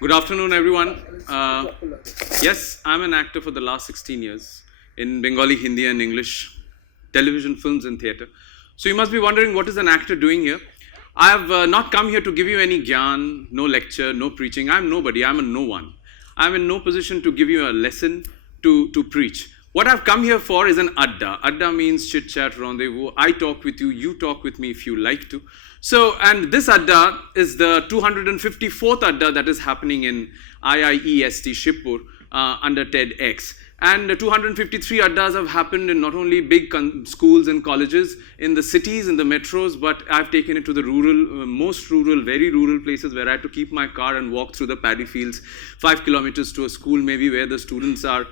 Good afternoon, everyone. Yes, I'm an actor for the last 16 years in Bengali, Hindi, and English, television, films, and theatre. So you must be wondering, what is an actor doing here? I have not come here to give you any gyan, no lecture, no preaching. I'm nobody. I'm a no one. I'm in no position to give you a lesson to preach. What I've come here for is an Adda. Adda means chit chat, rendezvous. I talk with you, you talk with me if you like to. So, and this Adda is the 254th Adda that is happening in TEDxIIESTShibpur under TEDx. And 253 Addas have happened in not only big schools and colleges, in the cities, in the metros, but I've taken it to the rural, most rural, very rural places where I had to keep my car and walk through the paddy fields, 5 kilometers to a school maybe where the students are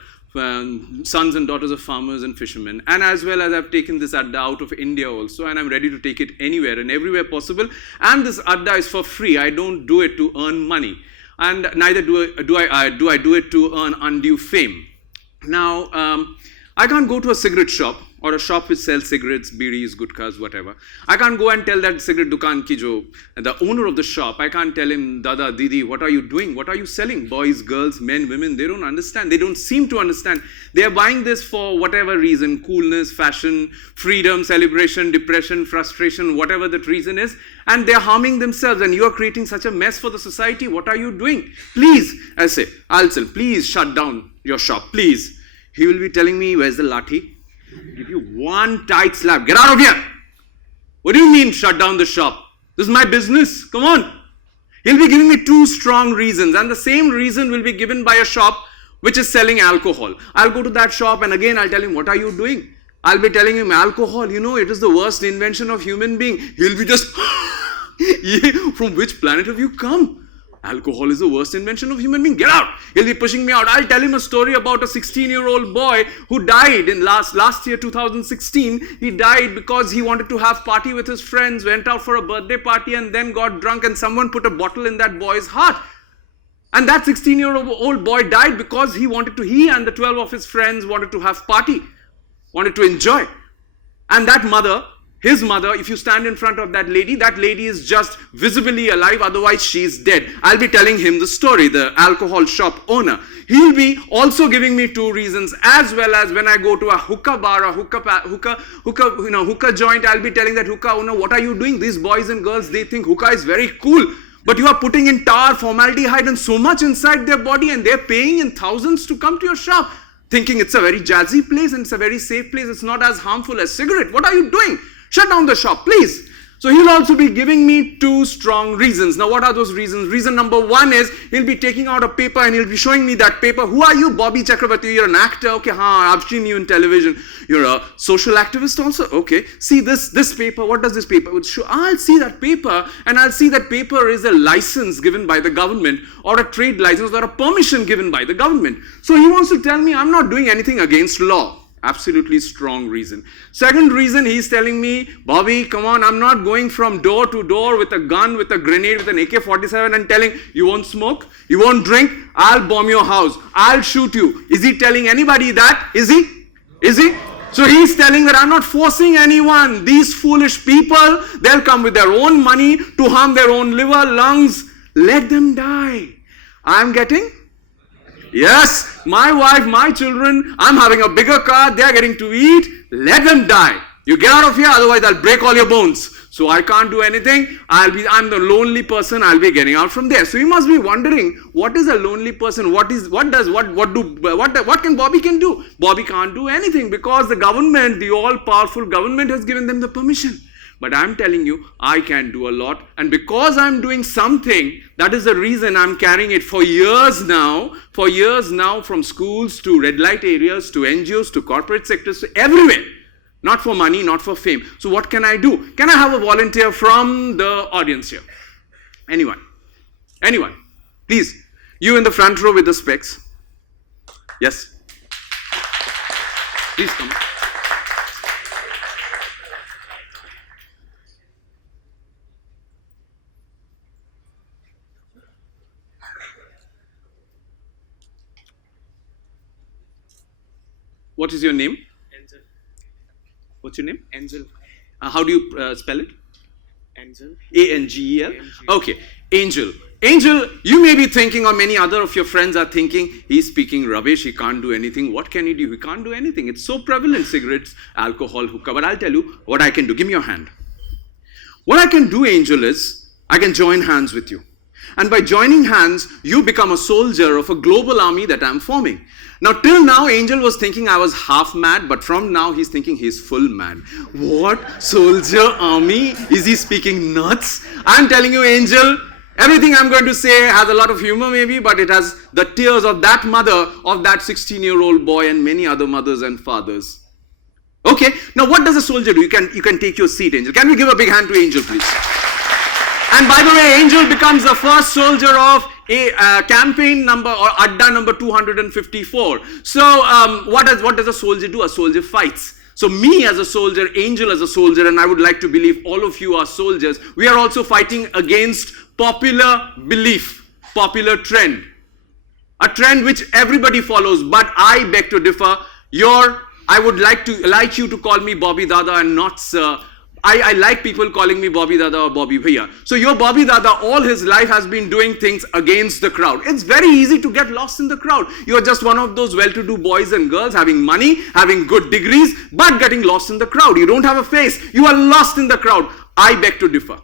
sons and daughters of farmers and fishermen. And as well as I've taken this Adda out of India also, and I'm ready to take it anywhere and everywhere possible. And this Adda is for free. I don't do it to earn money. And neither do I do it to earn undue fame. Now, I can't go to a cigarette shop or a shop which sells cigarettes, bidis, gutkhas, whatever. I can't go and tell that cigarette dukan ki jo, the owner of the shop, I can't tell him, Dada, Didi, what are you doing? What are you selling? Boys, girls, men, women, they don't understand. They don't seem to understand. They are buying this for whatever reason, coolness, fashion, freedom, celebration, depression, frustration, whatever that reason is. And they're harming themselves, and you are creating such a mess for the society. What are you doing? Please, I say, I'll say, please shut down your shop, please. He will be telling me, where's the lathi? Give you one tight slap. Get out of here. What do you mean shut down the shop? This is my business. Come on. He'll be giving me two strong reasons, and the same reason will be given by a shop which is selling alcohol. I'll go to that shop and again I'll tell him, what are you doing? I'll be telling him, alcohol, you know, it is the worst invention of human being. He'll be just, from which planet have you come? Alcohol is the worst invention of human being. Get out. He'll be pushing me out. I'll tell him a story about a 16-year-old boy who died in last year, 2016. He died because he wanted to have party with his friends, went out for a birthday party and then got drunk, and someone put a bottle in that boy's heart. And that 16-year-old boy died because he and the 12 of his friends wanted to have party, wanted to enjoy. And that mother, his mother, if you stand in front of that lady is just visibly alive, otherwise she's dead. I'll be telling him the story, the alcohol shop owner. He'll be also giving me two reasons, as well as when I go to a hookah bar, a hookah joint, I'll be telling that hookah owner, what are you doing? These boys and girls, they think hookah is very cool. But you are putting in tar, formaldehyde and so much inside their body, and they're paying in thousands to come to your shop, thinking it's a very jazzy place and it's a very safe place. It's not as harmful as cigarette. What are you doing? Shut down the shop, please. So he'll also be giving me two strong reasons. Now, what are those reasons? Reason number one is he'll be taking out a paper and he'll be showing me that paper. Who are you, Bobby Chakraborty? You're an actor. Okay, I've seen you in television. You're a social activist also. Okay, see this paper. What does this paper show? I'll see that paper, and I'll see that paper is a license given by the government, or a trade license, or a permission given by the government. So he wants to tell me I'm not doing anything against law. Absolutely strong reason. Second reason, he's telling me, Bobby, come on, I'm not going from door to door with a gun, with a grenade, with an AK-47 and telling, you won't smoke, you won't drink, I'll bomb your house, I'll shoot you. Is he telling anybody that? Is he? Is he? So he's telling that I'm not forcing anyone. These foolish people, they'll come with their own money to harm their own liver, lungs. Let them die. I'm getting? Yes, my wife, my children, I'm having a bigger car, they're getting to eat, let them die. You get out of here, otherwise I'll break all your bones. So I can't do anything, I'm the lonely person, I'll be getting out from there. So you must be wondering, what is a lonely person? What can Bobby can do? Bobby can't do anything because the government, the all-powerful government has given them the permission. But I'm telling you, I can do a lot. And because I'm doing something, that is the reason I'm carrying it for years now, from schools to red light areas, to NGOs, to corporate sectors, to everywhere. Not for money, not for fame. So what can I do? Can I have a volunteer from the audience here? Anyone? Anyone? Please. You in the front row with the specs. Yes. Please come. What is your name? Angel. What's your name? Angel. How do you spell it? Angel. A-N-G-E-L? Okay. Angel. Angel, you may be thinking, or many other of your friends are thinking, he's speaking rubbish, he can't do anything. What can he do? He can't do anything. It's so prevalent, cigarettes, alcohol, hookah. But I'll tell you what I can do. Give me your hand. What I can do, Angel, is I can join hands with you. And by joining hands, you become a soldier of a global army that I'm forming. Now, till now, Angel was thinking I was half mad, but from now, he's thinking he's full mad. What? Soldier army? Is he speaking nuts? I'm telling you, Angel, everything I'm going to say has a lot of humor maybe, but it has the tears of that mother of that 16-year-old boy and many other mothers and fathers. Okay, now what does a soldier do? You can take your seat, Angel. Can we give a big hand to Angel, please? And by the way, Angel becomes the first soldier of a campaign number or Adda number 254. So what does a soldier do? A soldier fights. So me as a soldier, Angel as a soldier, and I would like to believe all of you are soldiers, we are also fighting against popular belief, popular trend. A trend which everybody follows, but I beg to differ. I would like you to call me Bobby Dada and not Sir. I like people calling me Bobby Dada or Bobby Bhaiya. So your Bobby Dada all his life has been doing things against the crowd. It's very easy to get lost in the crowd. You're just one of those well-to-do boys and girls having money, having good degrees, but getting lost in the crowd. You don't have a face. You are lost in the crowd. I beg to differ.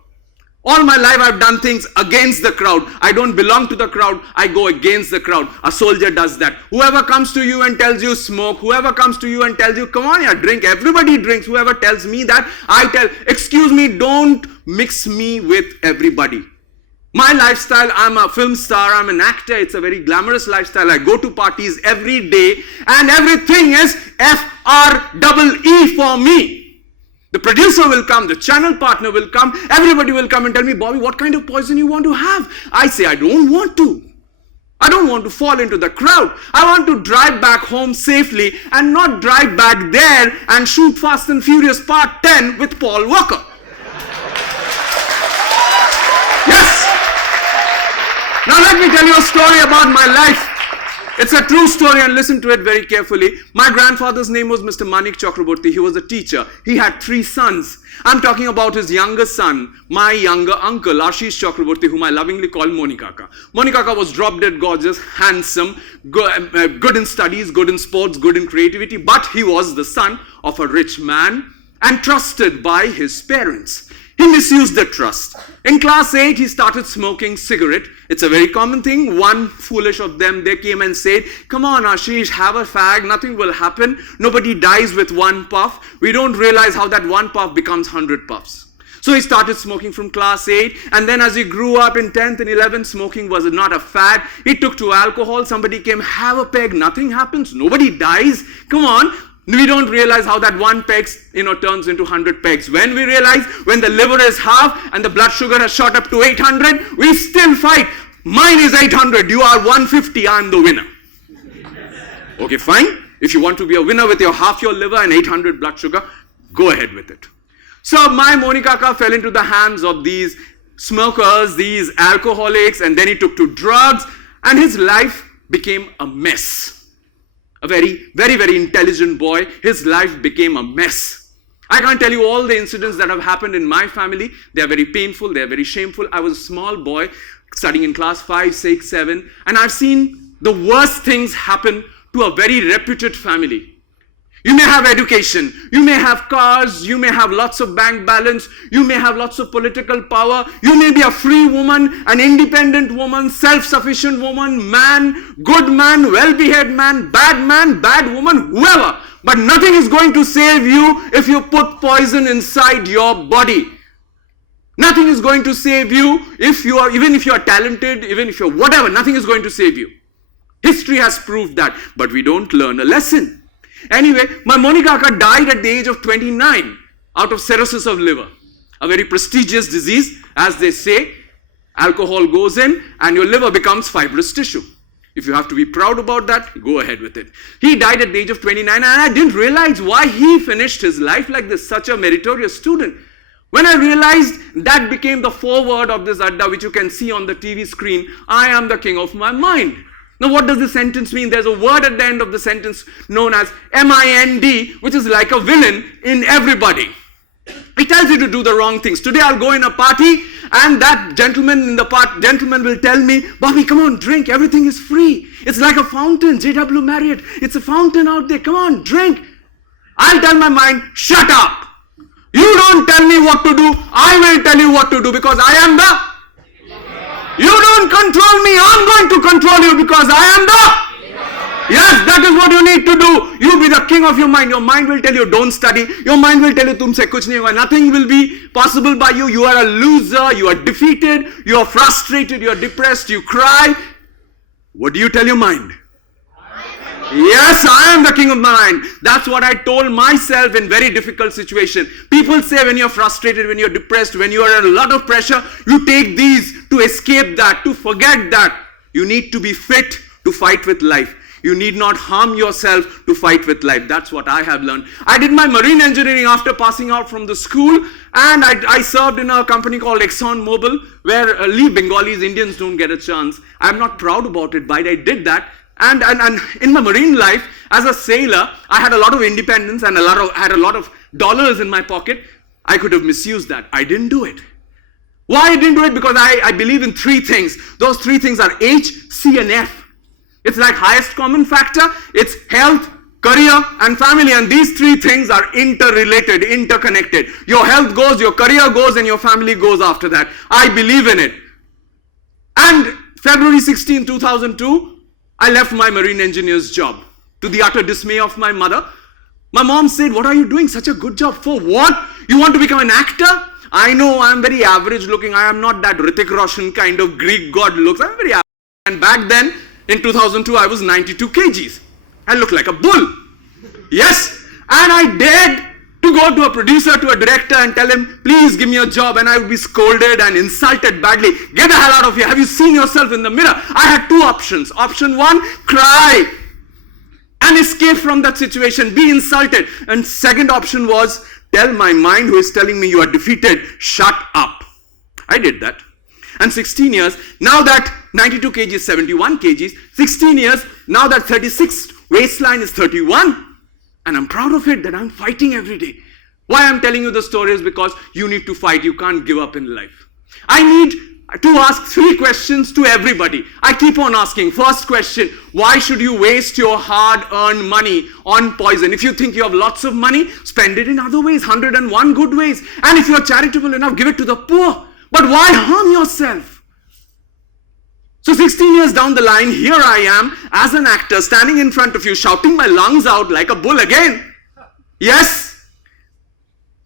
All my life I've done things against the crowd. I don't belong to the crowd. I go against the crowd. A soldier does that. Whoever comes to you and tells you smoke, whoever comes to you and tells you, come on, yeah, drink. Everybody drinks. Whoever tells me that, I tell, excuse me, don't mix me with everybody. My lifestyle, I'm a film star, I'm an actor. It's a very glamorous lifestyle. I go to parties every day and everything is FREE for me. The producer will come, the channel partner will come, everybody will come and tell me, Bobby, what kind of poison you want to have? I say, I don't want to. I don't want to fall into the crowd. I want to drive back home safely and not drive back there and shoot Fast and Furious Part 10 with Paul Walker. Yes! Now let me tell you a story about my life. It's a true story and listen to it very carefully. My grandfather's name was Mr. Manik Chakraborty. He was a teacher. He had 3 sons. I'm talking about his younger son, my younger uncle, Ashish Chakraborty, whom I lovingly call Monikaka. Monikaka was drop-dead gorgeous, handsome, good in studies, good in sports, good in creativity, but he was the son of a rich man and trusted by his parents. He misused the trust. In class 8, he started smoking cigarette. It's a very common thing. One foolish of them, they came and said, come on Ashish, have a fag, nothing will happen. Nobody dies with one puff. We don't realize how that one puff becomes 100 puffs. So he started smoking from class 8, and then as he grew up in 10th and 11th, smoking was not a fad. He took to alcohol. Somebody came, have a peg, nothing happens. Nobody dies. Come on. We don't realize how that one peg, turns into 100 pegs. When we realize, when the liver is half and the blood sugar has shot up to 800, we still fight. Mine is 800, you are 150, I'm the winner. Okay, fine. If you want to be a winner with your half your liver and 800 blood sugar, go ahead with it. So my Monikaka fell into the hands of these smokers, these alcoholics, and then he took to drugs, and his life became a mess. A very, very, very intelligent boy, his life became a mess. I can't tell you all the incidents that have happened in my family. They are very painful, they are very shameful. I was a small boy studying in class 5, 6, 7, and I've seen the worst things happen to a very reputed family. You may have education, you may have cars, you may have lots of bank balance, you may have lots of political power, you may be a free woman, an independent woman, self-sufficient woman, man, good man, well-behaved man, bad woman, whoever. But nothing is going to save you if you put poison inside your body. Nothing is going to save you even if you are talented, even if you're whatever, nothing is going to save you. History has proved that, but we don't learn a lesson. Anyway, my Monikaka died at the age of 29 out of cirrhosis of liver. A very prestigious disease, as they say. Alcohol goes in and your liver becomes fibrous tissue. If you have to be proud about that, go ahead with it. He died at the age of 29 and I didn't realize why he finished his life like this, such a meritorious student. When I realized, that became the foreword of this Adda, which you can see on the TV screen, I am the king of my mind. Now what does this sentence mean? There's a word at the end of the sentence known as MIND, which is like a villain in everybody. It tells you to do the wrong things. Today I'll go in a party and that gentleman will tell me, Bobby, come on, drink. Everything is free. It's like a fountain. J.W. Marriott. It's a fountain out there. Come on, drink. I'll tell my mind, shut up. You don't tell me what to do. I will tell you what to do because I am the... You don't control me. I'm going to control you because I am the... Yes, that is what you need to do. You be the king of your mind. Your mind will tell you don't study. Your mind will tell you tumse kuch nahi hoga. Nothing will be possible by you. You are a loser. You are defeated. You are frustrated. You are depressed. You cry. What do you tell your mind? Yes, I am the king of my mind. That's what I told myself in very difficult situation. People say when you're frustrated, when you're depressed, when you are under a lot of pressure, you take these to escape that, to forget that. You need to be fit to fight with life. You need not harm yourself to fight with life. That's what I have learned. I did my marine engineering after passing out from the school, and I served in a company called ExxonMobil, where Bengalis, Indians don't get a chance. I'm not proud about it, but I did that. And in my marine life, as a sailor, I had a lot of independence and had a lot of dollars in my pocket. I could have misused that. I didn't do it. Why I didn't do it? Because I believe in three things. Those three things are H, C, and F. It's like highest common factor. It's health, career, and family. And these three things are interrelated, interconnected. Your health goes, your career goes, and your family goes after that. I believe in it. And February 16, 2002, I left my marine engineer's job to the utter dismay of my mother. My mom said, what are you doing? Such a good job. For what? You want to become an actor? I know I'm very average looking. I am not that Hrithik Roshan kind of Greek god looks. I'm very average. And back then, in 2002, I was 92 kgs. I looked like a bull. Yes. And I dared to go to a producer, to a director and tell him, please give me a job, and I would be scolded and insulted badly. Get the hell out of here. Have you seen yourself in the mirror? I had two options. Option one, cry and escape from that situation, be insulted. And second option was, tell my mind who is telling me you are defeated, shut up. I did that. And 16 years, now that 92 kg is 71 kgs, 16 years, now that 36 waistline is 31. And I'm proud of it that I'm fighting every day. Why I'm telling you the story is because you need to fight. You can't give up in life. I need to ask three questions to everybody. I keep on asking. First question, why should you waste your hard-earned money on poison? If you think you have lots of money, spend it in other ways, 101 good ways. And if you're charitable enough, give it to the poor. But why harm yourself? So 16 years down the line, here I am as an actor standing in front of you, shouting my lungs out like a bull again. Yes.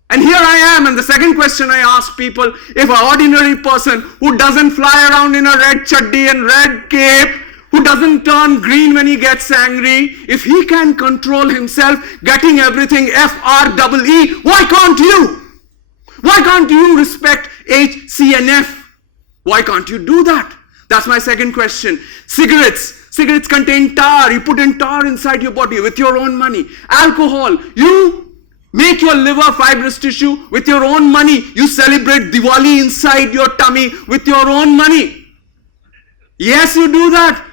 And here I am, and the second question I ask people, if an ordinary person who doesn't fly around in a red chaddi and red cape, who doesn't turn green when he gets angry, if he can control himself, getting everything FREE, why can't you? Why can't you respect H, C, and F? Why can't you do that? That's my second question. Cigarettes. Cigarettes contain tar. You put in tar inside your body with your own money. Alcohol. You make your liver fibrous tissue with your own money. You celebrate Diwali inside your tummy with your own money. Yes, you do that.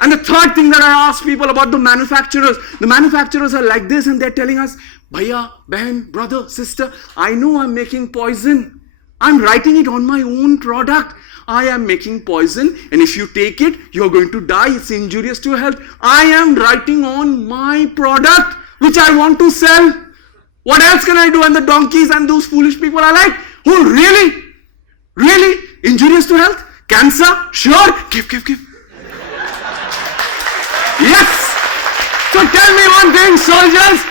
And the third thing that I ask people about the manufacturers are like this, and they're telling us, Bhaiya, Behan, brother, sister, I know I'm making poison. I'm writing it on my own product. I am making poison, and if you take it, you're going to die. It's injurious to your health. I am writing on my product, which I want to sell. What else can I do? And the donkeys and those foolish people are like, oh, really? Really? Injurious to health? Cancer? Sure. Give. Yes. So tell me one thing, soldiers.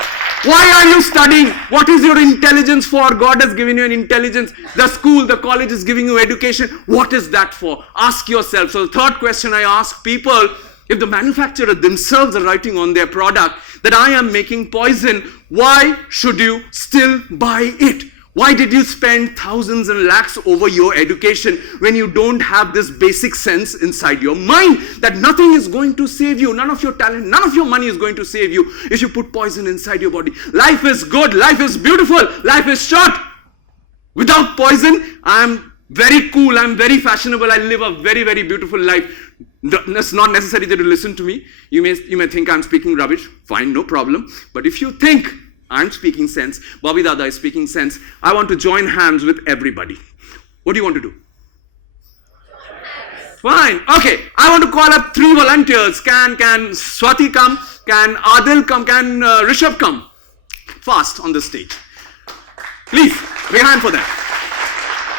Why are you studying? What is your intelligence for? God has given you an intelligence. The school, the college is giving you education. What is that for? Ask yourself. So the third question I ask people, if the manufacturer themselves are writing on their product that I am making poison, why should you still buy it? Why did you spend thousands and lakhs over your education when you don't have this basic sense inside your mind that nothing is going to save you, none of your talent, none of your money is going to save you if you put poison inside your body? Life is good, life is beautiful, life is short. Without poison, I am very cool, I am very fashionable, I live a very, very beautiful life. It's not necessary that you listen to me. You may think I'm speaking rubbish. Fine, no problem. But if you think I'm speaking sense. Bobby Dada is speaking sense. I want to join hands with everybody. What do you want to do? Fine. Okay. I want to call up 3 volunteers. Can Swati come? Can Adil come? Can Rishabh come? Fast on the stage. Please, big hand for them.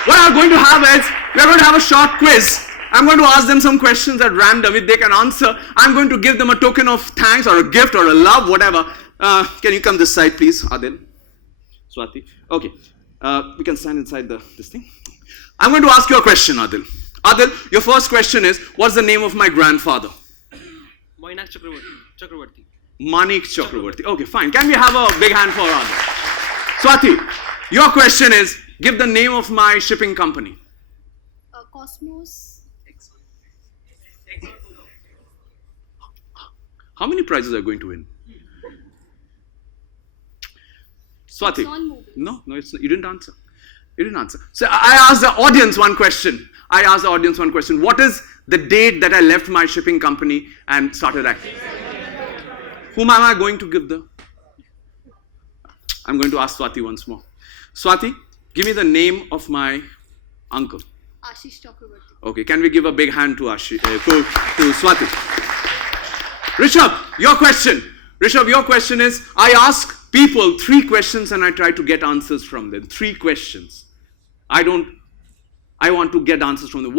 What I'm going to have is, we're going to have a short quiz. I'm going to ask them some questions at random. If they can answer, I'm going to give them a token of thanks or a gift or a love, whatever. Can you come this side, please, Adil? Swati? Okay. We can stand inside this thing. I'm going to ask you a question, Adil. Adil, your first question is, what's the name of my grandfather? Manik Chakraborty. Manik Chakraborty. Okay, fine. Can we have a big hand for Adil? Swati, your question is, give the name of my shipping company. Cosmos. How many prizes are you going to win? Swati? No, you didn't answer. You didn't answer. So I asked the audience one question. What is the date that I left my shipping company and started acting? Whom am I going to give the? I'm going to ask Swati once more. Swati, give me the name of my uncle. Ashish Chakraborty. Okay, can we give a big hand to Swati? Rishabh, your question is, I ask people 3 questions and I try to get answers from them. 3 questions. I want to get answers from them.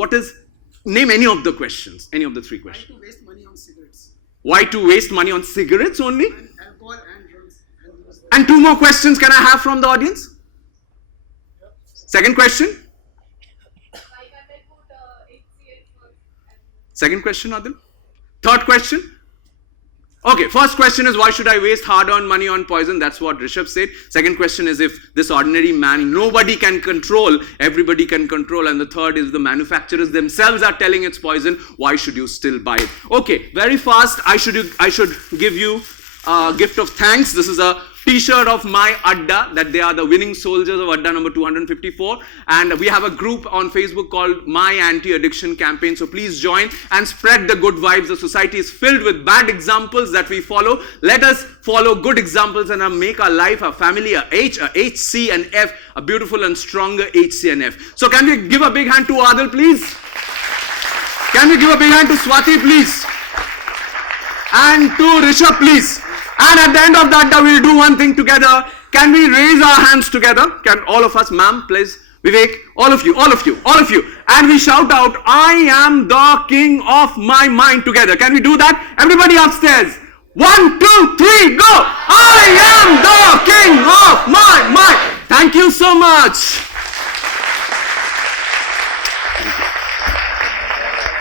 Name any of the questions, any of the 3 questions. Why to waste money on cigarettes? Why to waste money on cigarettes only? And alcohol and drugs. And 2 more questions can I have from the audience? Yep. Second question? Second question, Adil? Third question? Okay, first question is, why should I waste hard-earned money on poison? That's what Rishabh said. Second question is, if this ordinary man, nobody can control, everybody can control. And the third is, the manufacturers themselves are telling it's poison, why should you still buy it? Okay, very fast, I should give you a gift of thanks. This is a t-shirt of my Adda, that they are the winning soldiers of Adda number 254. And we have a group on Facebook called My Anti-Addiction Campaign. So please join and spread the good vibes. The society is filled with bad examples that we follow. Let us follow good examples and make our life, our family, a H, C and F, a beautiful and stronger H, C and F. So can we give a big hand to Adil, please? Can we give a big hand to Swati, please? And to Rishabh, please? And at the end of that, we'll do one thing together. Can we raise our hands together? Can all of us, ma'am, please? Vivek, all of you. And we shout out, I am the king of my mind together. Can we do that? Everybody upstairs. 1, 2, 3, go! I am the king of my mind. Thank you so much.